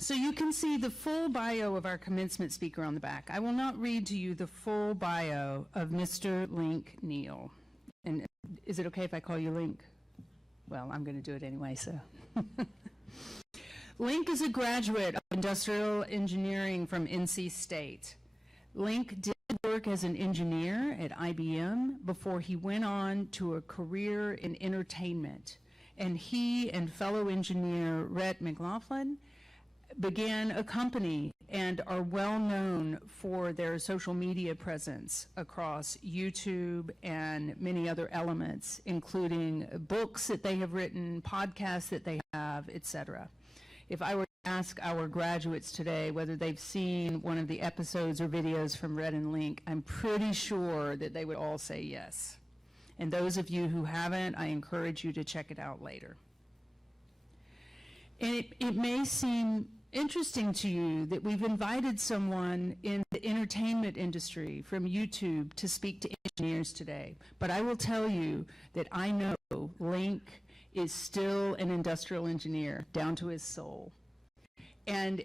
So you can see the full bio of our commencement speaker on the back. I will not read to you the full bio of Mr. Link Neal. And is it okay if I call you Link? Well, I'm going to do it anyway, so. Link is a graduate of industrial engineering from NC State. Link did work as an engineer at IBM before he went on to a career in entertainment. And he and fellow engineer Rhett Link began a company and are well known for their social media presence across YouTube and many other elements, including books that they have written, podcasts that they have, etc. If I were to ask our graduates today whether they've seen one of the episodes or videos from Rhett and Link, I'm pretty sure that they would all say yes. And those of you who haven't, I encourage you to check it out later. And it may seem interesting to you that we've invited someone in the entertainment industry from YouTube to speak to engineers today. But I will tell you that I know Link is still an industrial engineer down to his soul. And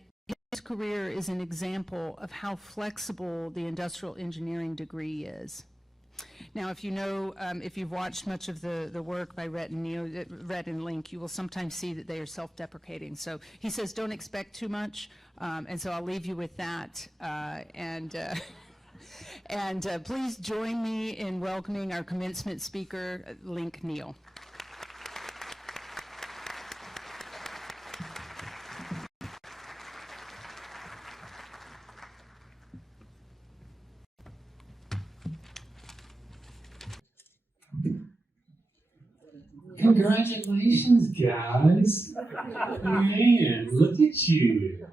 his career is an example of how flexible the industrial engineering degree is. Now, if you know, if you've watched much of the work by Rhett and Link, you will sometimes see that they are self-deprecating. So he says, don't expect too much, and so I'll leave you with that. Please join me in welcoming our commencement speaker, Link Neal. Congratulations, guys. Man, look at you.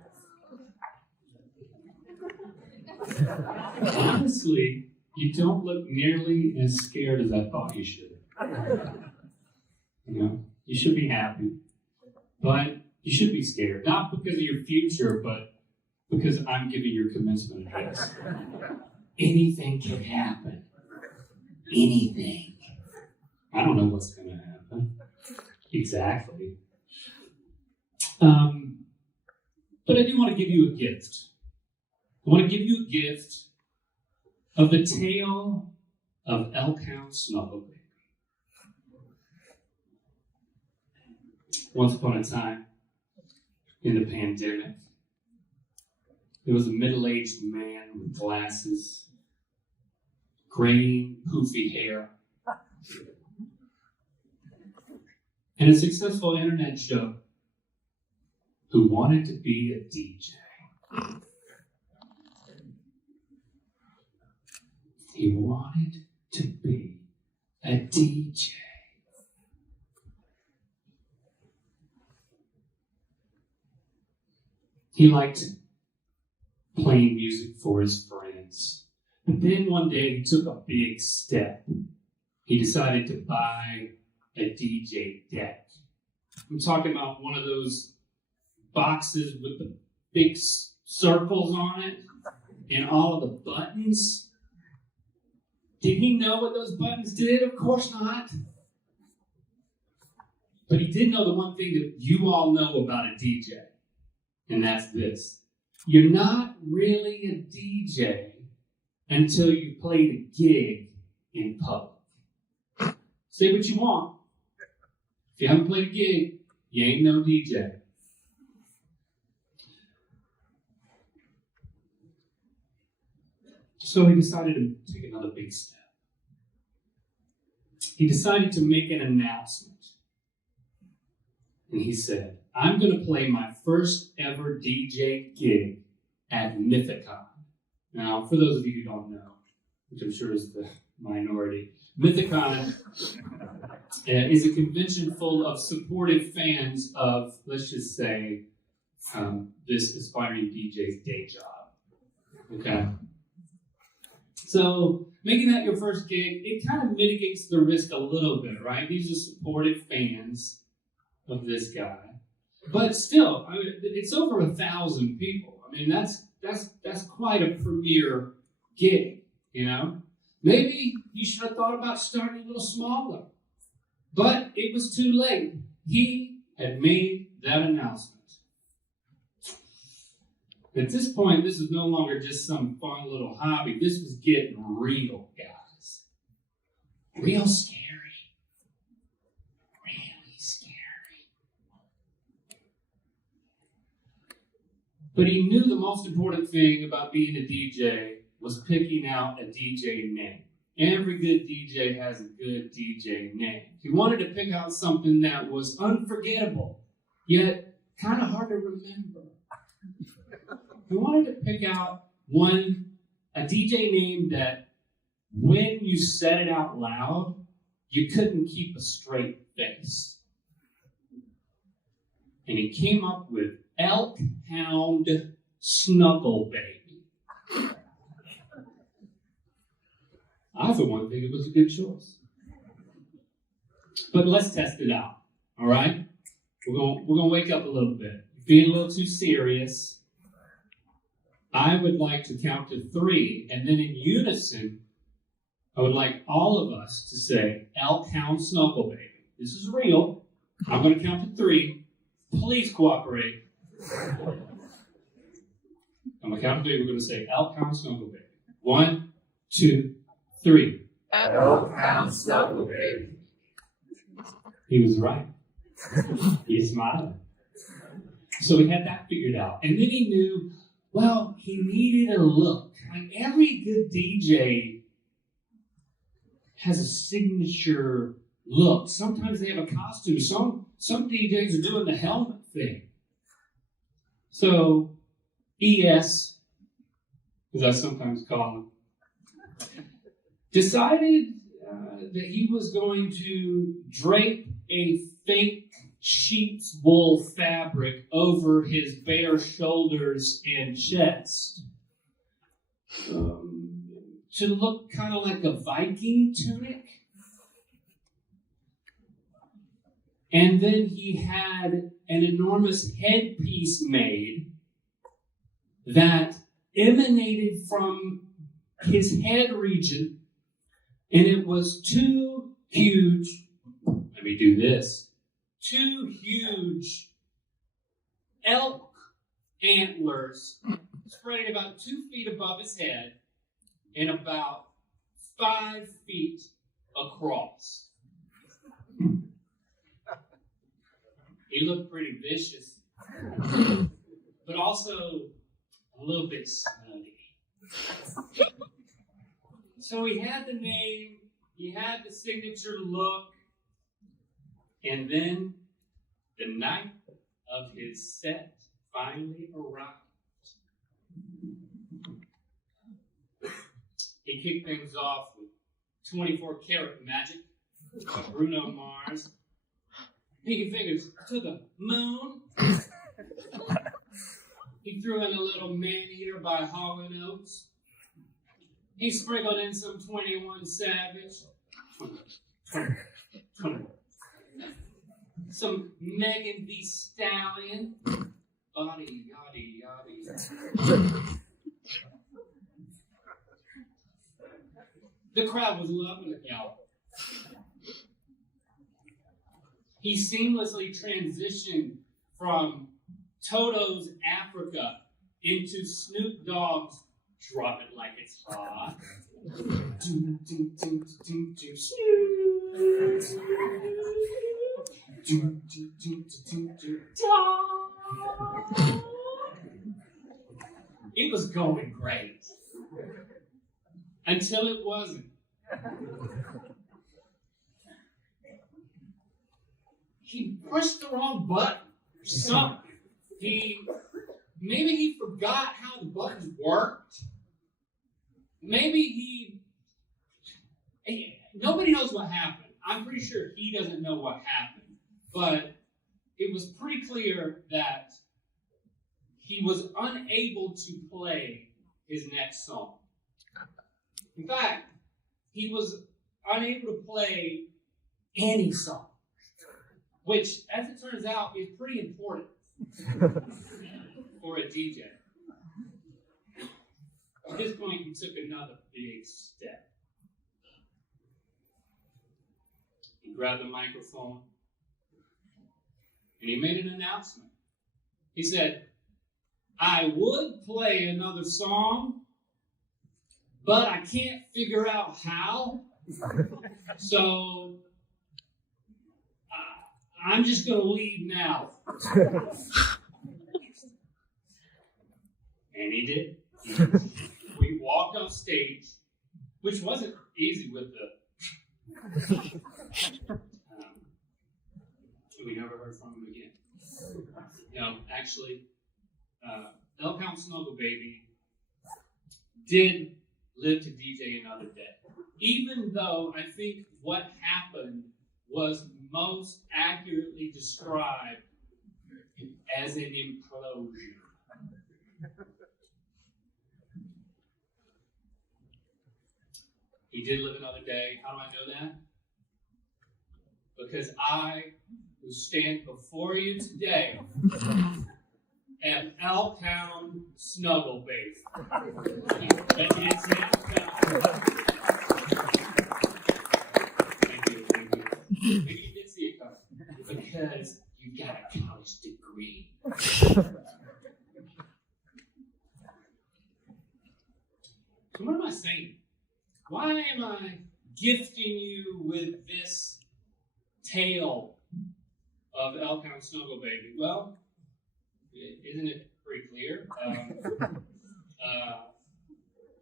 Honestly, you don't look nearly as scared as I thought you should. You know, you should be happy, but you should be scared. Not because of your future, but because I'm giving your commencement address. Anything can happen. Anything. I don't know what's going to happen. Exactly. But I do want to give you a gift. I want to give you a gift of the tale of Elkhound Snuggle Baby. Once upon a time, in the pandemic, there was a middle-aged man with glasses, gray, poofy hair, and a successful internet show who wanted to be a DJ. He wanted to be a DJ. He liked playing music for his friends. But then one day he took a big step. He decided to buy a DJ deck. I'm talking about one of those boxes with the big circles on it and all of the buttons. Did he know what those buttons did? Of course not. But he did know the one thing that you all know about a DJ, and that's this. You're not really a DJ until you've played a gig in public. Say what you want. If you haven't played a gig, you ain't no DJ. So he decided to take another big step. He decided to make an announcement. And he said, I'm going to play my first ever DJ gig at Mythicon. Now, for those of you who don't know, which I'm sure is the minority, Mythicon is a convention full of supportive fans of, let's just say, this aspiring DJ's day job. Okay? So, making that your first gig, it kind of mitigates the risk a little bit, right? These are supportive fans of this guy. But still, I mean, it's over 1,000 people. I mean, that's quite a premier gig, you know? Maybe you should have thought about starting a little smaller. But it was too late. He had made that announcement. At this point, this was no longer just some fun little hobby. This was getting real, guys. Real scary. Really scary. But he knew the most important thing about being a DJ was picking out a DJ name. Every good DJ has a good DJ name. He wanted to pick out something that was unforgettable, yet kind of hard to remember. He wanted to pick out a DJ name that when you said it out loud, you couldn't keep a straight face. And he came up with Elkhound Snuggle Baby. I, for one, think it was a good choice. But let's test it out, all right? We're gonna wake up a little bit. Being a little too serious. I would like to count to 3, and then in unison, I would like all of us to say, Elkhound Snuggle Baby. This is real. I'm going to count to 3. Please cooperate. I'm going to count to 3. We're going to say, Elkhound Snuggle Baby. 1, 2, 3. Elkhound Snuggle Baby. He was right. He smiled. So we had that figured out. And then he knew, well, he needed a look. Like every good DJ has a signature look. Sometimes they have a costume. Some DJs are doing the helmet thing. So ES, as I sometimes call him, decided that he was going to drape a fake sheep's wool fabric over his bare shoulders and chest to look kind of like a Viking tunic. And then he had an enormous headpiece made that emanated from his head region, and it was 2 huge, let me do this, 2 huge elk antlers spreading about 2 feet above his head and about 5 feet across. He looked pretty vicious, but also a little bit snuggy. So he had the name, he had the signature look, and then the night of his set finally arrived. He kicked things off with 24 Karat Magic, Bruno Mars, Pinky Fingers to the Moon. He threw in a little Man-Eater by Hall & Oates. He sprinkled in some 21 Savage. 21. Some Megan Thee Stallion. Body, yaddy, yaddy. The crowd was loving it, y'all. He seamlessly transitioned from Toto's Africa into Snoop Dogg's Drop It Like It's Hot. It was going great. Until it wasn't. He pushed the wrong button or something. Maybe he forgot how the buttons worked. Maybe nobody knows what happened. I'm pretty sure he doesn't know what happened. But it was pretty clear that he was unable to play his next song. In fact, he was unable to play any song, which, as it turns out, is pretty important for a DJ. At this point, he took another big step. He grabbed the microphone, and he made an announcement. He said, I would play another song, but I can't figure out how. So I'm just going to leave now. And he did. We walked on stage, which wasn't easy with the... we never heard from him again. No, actually, Elkhound Snuggle Baby did live to DJ another day. Even though I think what happened was most accurately described as an implosion. He did live another day. How do I know that? Because I who stand before you today am Elkhound Snuggle Baby. Thank you. Maybe you did see it coming. Because you got a college degree. So what am I saying? Why am I gifting you with this tale of Elkhound Snuggle Baby? Well, isn't it pretty clear?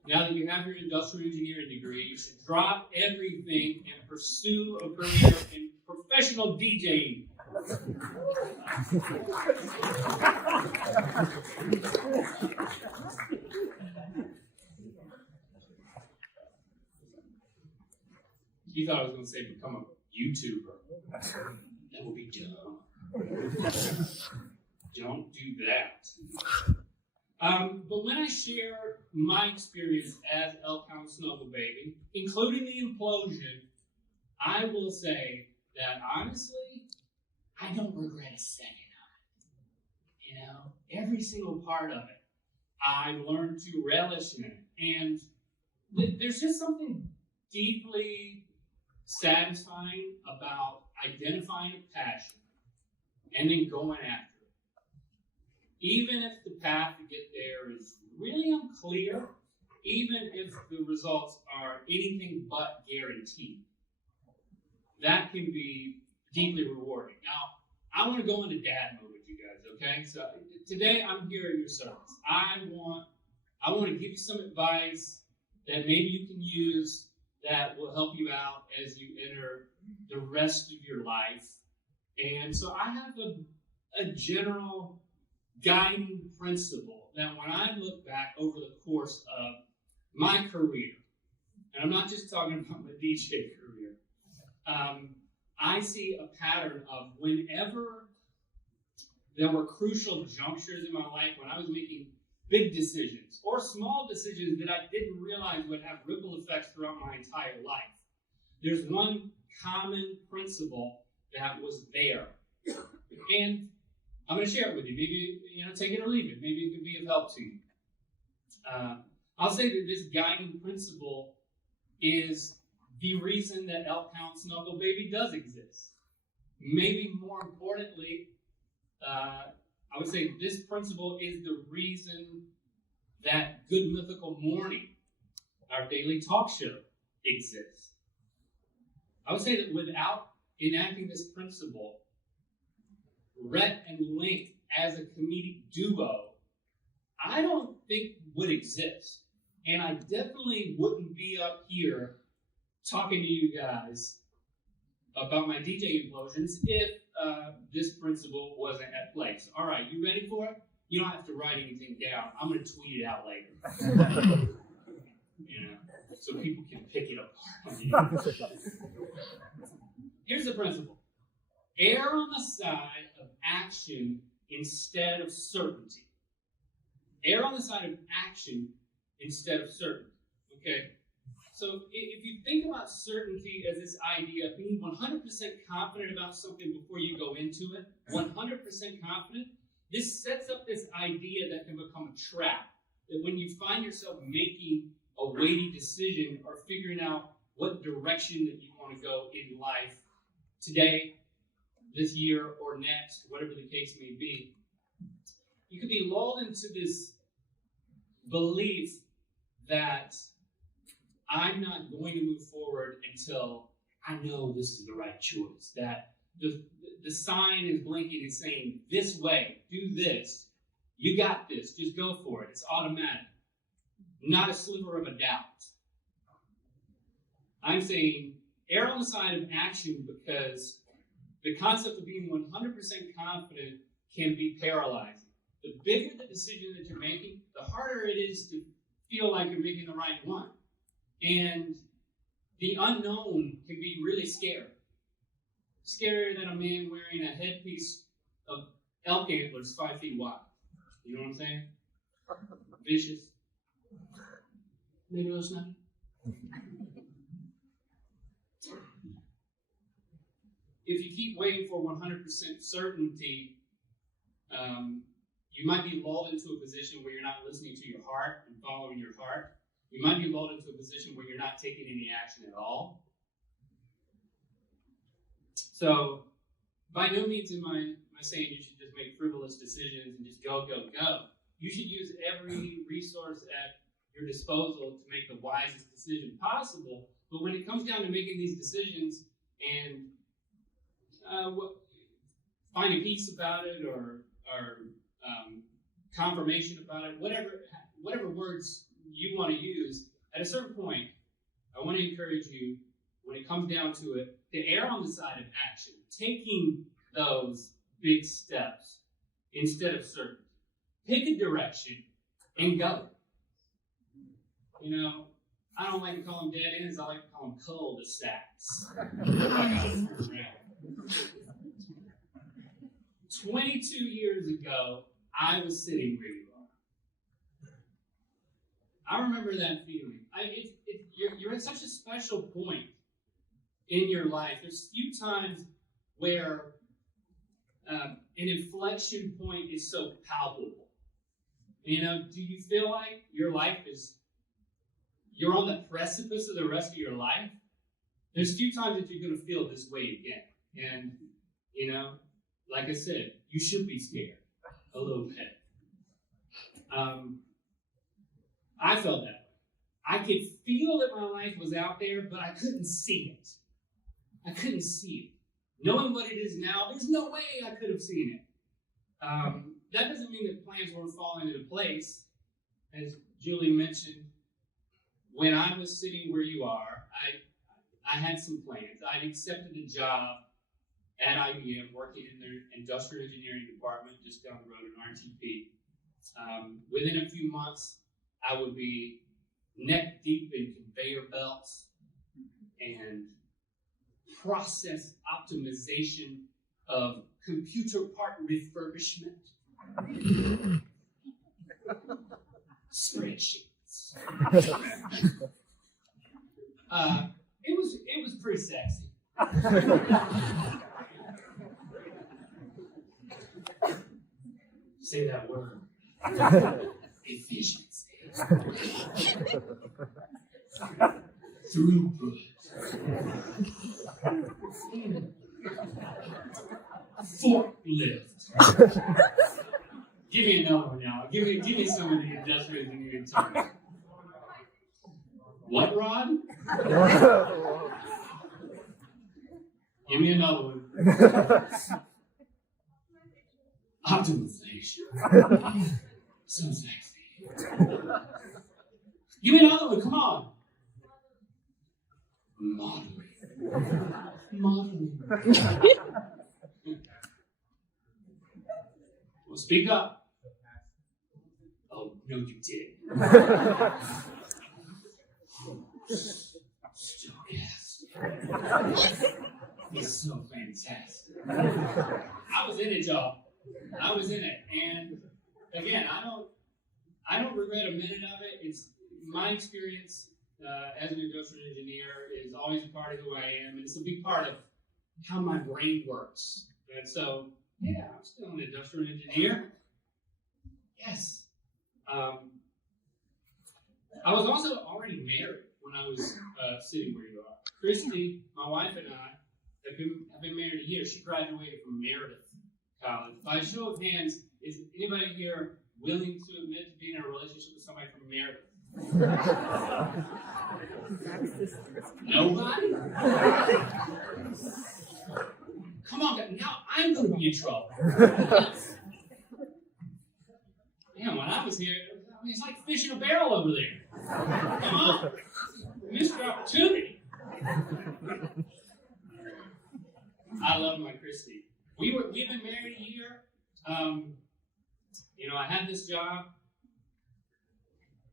Now that you have your industrial engineering degree, you should drop everything and pursue a career in professional DJing. You thought I was going to say become a YouTuber. That would be dumb. Don't do that. But when I share my experience as Elkhound Snuggle Baby, including the implosion, I will say that honestly, I don't regret a second of it. You know, every single part of it, I've learned to relish in it. And there's just something deeply satisfying about identifying a passion and then going after it. Even if the path to get there is really unclear, even if the results are anything but guaranteed, that can be deeply rewarding. Now, I want to go into dad mode with you guys, okay? So today I'm here at your service. I want to give you some advice that maybe you can use that will help you out as you enter the rest of your life. And so I have a general guiding principle that when I look back over the course of my career, and I'm not just talking about my DJ career, I see a pattern of whenever there were crucial junctures in my life when I was making big decisions or small decisions that I didn't realize would have ripple effects throughout my entire life. There's one common principle that was there. And I'm going to share it with you. Maybe, take it or leave it. Maybe it could be of help to you. I'll say that this guiding principle is the reason that Elkhound Snuggle Baby does exist. Maybe more importantly, I would say this principle is the reason that Good Mythical Morning, our daily talk show, exists. I would say that without enacting this principle, Rhett and Link as a comedic duo, I don't think would exist. And I definitely wouldn't be up here talking to you guys about my DJ implosions if this principle wasn't at play. So, all right, you ready for it? You don't have to write anything down. I'm going to tweet it out later. So people can pick it apart. Here's the principle. Err on the side of action instead of certainty. Err on the side of action instead of certainty. Okay? So if you think about certainty as this idea of being 100% confident about something before you go into it, 100% confident, this sets up this idea that can become a trap. That when you find yourself making a weighty decision or figuring out what direction that you want to go in life today, this year, or next, whatever the case may be, you could be lulled into this belief that I'm not going to move forward until I know this is the right choice. That the sign is blinking and saying, this way, do this. You got this. Just go for it. It's automatic. Not a sliver of a doubt. I'm saying err on the side of action, because the concept of being 100% confident can be paralyzing. The bigger the decision that you're making, the harder it is to feel like you're making the right one. And the unknown can be really scary. Scarier than a man wearing a headpiece of elk antlers 5 feet wide. You know what I'm saying? Vicious. Maybe listening. If you keep waiting for 100% certainty, you might be lulled into a position where you're not listening to your heart and following your heart. You might be lulled into a position where you're not taking any action at all. So, by no means am I saying you should just make frivolous decisions and just go, go, go. You should use every resource at your disposal to make the wisest decision possible. But when it comes down to making these decisions and finding peace about it or confirmation about it, whatever words you want to use, at a certain point, I want to encourage you, when it comes down to it, to err on the side of action, taking those big steps instead of certainty. Pick a direction and go. You know, I don't like to call them dead ends, I like to call them cul-de-sacs. 22 years ago, I was sitting where you are. I remember that feeling. You're at such a special point in your life. There's few times where an inflection point is so palpable. You know, do you feel like your life you're on the precipice of the rest of your life? There's few times that you're going to feel this way again. And, you know, like I said, you should be scared a little bit. I felt that way. I could feel that my life was out there, but I couldn't see it. I couldn't see it. Knowing what it is now, there's no way I could have seen it. That doesn't mean that plans weren't falling into place. As Julie mentioned, when I was sitting where you are, I had some plans. I accepted a job at IBM working in their industrial engineering department just down the road in RTP. Within a few months, I would be neck deep in conveyor belts and process optimization of computer part refurbishment, spreadsheets. It was pretty sexy. Say that word. Efficiency. Throughput. Forklift. Give me another one now. Give me some of the industrial engineering terms. What rod? Give me another one. Optimization. So sexy. Give me another one, come on. Modeling. Well, speak up. Oh, no, you didn't. Stochastic. It's so fantastic. I was in it, y'all. I was in it. And again, I don't regret a minute of it. It's my experience as an industrial engineer is always a part of who I am, and it's a big part of how my brain works. And so, yeah, I'm still an industrial engineer. Yes. I was also already married when I was sitting where you are. Christy, my wife, and I have been married a year. She graduated from Meredith college. By show of hands, is anybody here willing to admit to being in a relationship with somebody from America? Nobody? Come on, guys. Now I'm going to be in trouble. Man, when I was here, it's like fish in a barrel over there. Come on. Missed your opportunity. I love my Christy. We've been married a year. I had this job.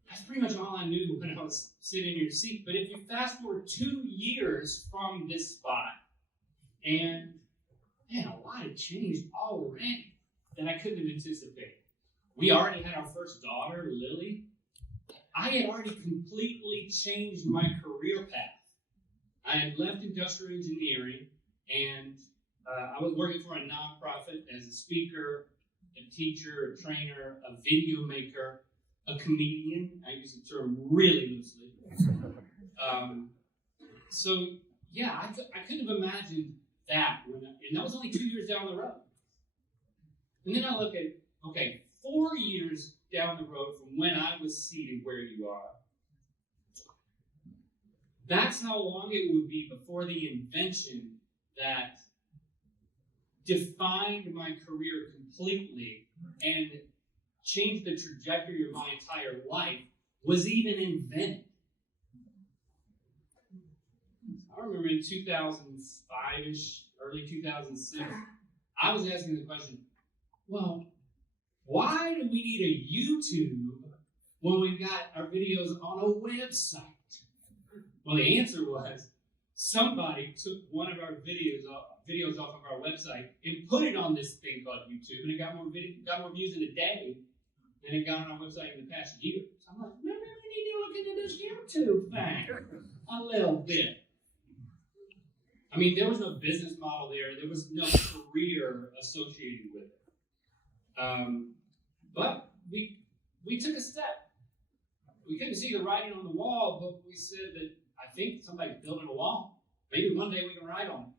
That's pretty much all I knew when I was sitting in your seat. But if you fast forward 2 years from this spot, and man, a lot had changed already that I couldn't have anticipated. We already had our first daughter, Lily. I had already completely changed my career path. I had left industrial engineering, and I was working for a nonprofit as a speaker, a teacher, a trainer, a video maker, a comedian. I use the term really loosely. I couldn't have imagined that. And that was only 2 years down the road. And then I look at, 4 years down the road from when I was seated where you are. That's how long it would be before the invention that defined my career completely and changed the trajectory of my entire life was even invented. I remember in 2005-ish, early 2006, I was asking the question, well, why do we need a YouTube when we've got our videos on a website? Well, the answer was somebody took one of our videos off of our website and put it on this thing called YouTube, and it got more views in a day than it got on our website in the past year. So I'm like, maybe we need to look into this YouTube thing a little bit. I mean, there was no business model there. There was no career associated with it. But we took a step. We couldn't see the writing on the wall, but we said that I think somebody's building a wall. Maybe one day we can write on it.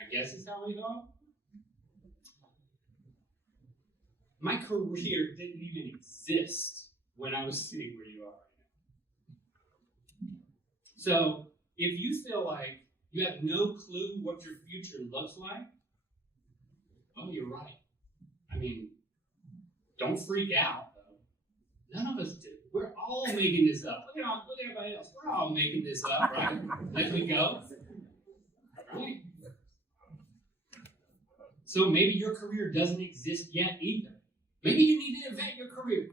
I guess is how we thought. My career didn't even exist when I was sitting where you are right now. So if you feel like you have no clue what your future looks like, oh, you're right. I mean, don't freak out, though. None of us do. We're all making this up. Look at everybody else. We're all making this up, right? As we go. Right? So maybe your career doesn't exist yet either. Maybe you need to invent your career.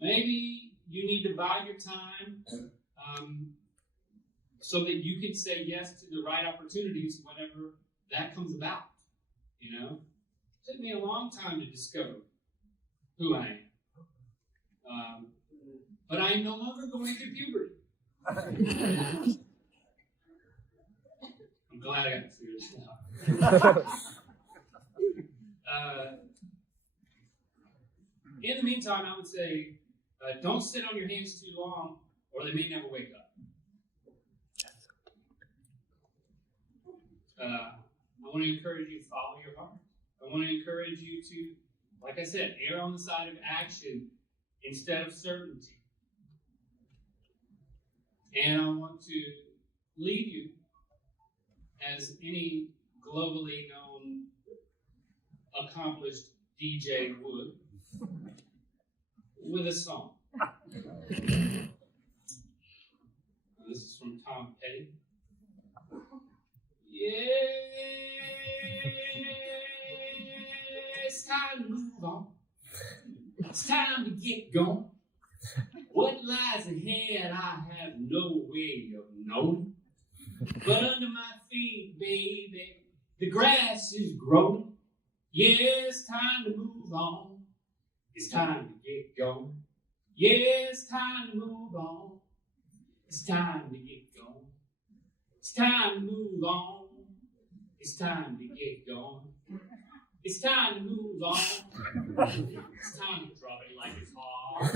Maybe you need to buy your time so that you can say yes to the right opportunities whenever that comes about. You know? It took me a long time to discover who I am. But I am no longer going through puberty. I'm glad I got to figure this out. In the meantime, I would say, don't sit on your hands too long, or they may never wake up. I want to encourage you to follow your heart. I want to encourage you to, like I said, err on the side of action instead of certainty. And I want to leave you, as any globally known, accomplished DJ would, with a song. This is from Tom Petty. Yeah, it's time to move on. It's time to get going. What lies ahead, I have no way of knowing. But under my feet, baby, the grass is growing. Yeah, it's time to move on. It's time to get going. Yeah, it's time to move on. It's time to get going. It's time to move on. It's time to get going. It's time to move on. It's time to drop it like it's hard.